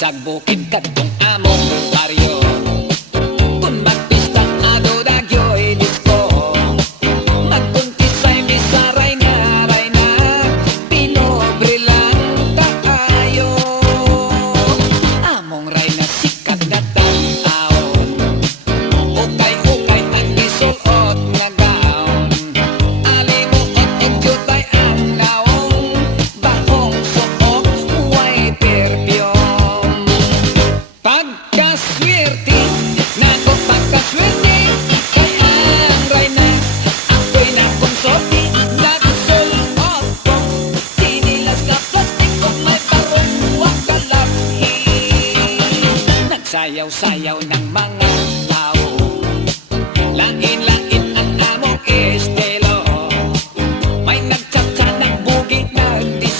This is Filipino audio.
sa bukid kadtong among baryo. Kung magpista ado dagyo'y disco, magkuntisay misaray na pinobre lang kaayo. Among ray na sikat na tanaon, ukay-ukay ang gisulot nga gaon. Alimuot og jutay ang naong, bahong suot way perfume. Pagkaswerte, nako pagkaswerte, kay ang ray na ako'y nakonsorte. Nagsulot ko, sinilas ka plastik kung may parong wakalaphi. Nagsayaw-sayaw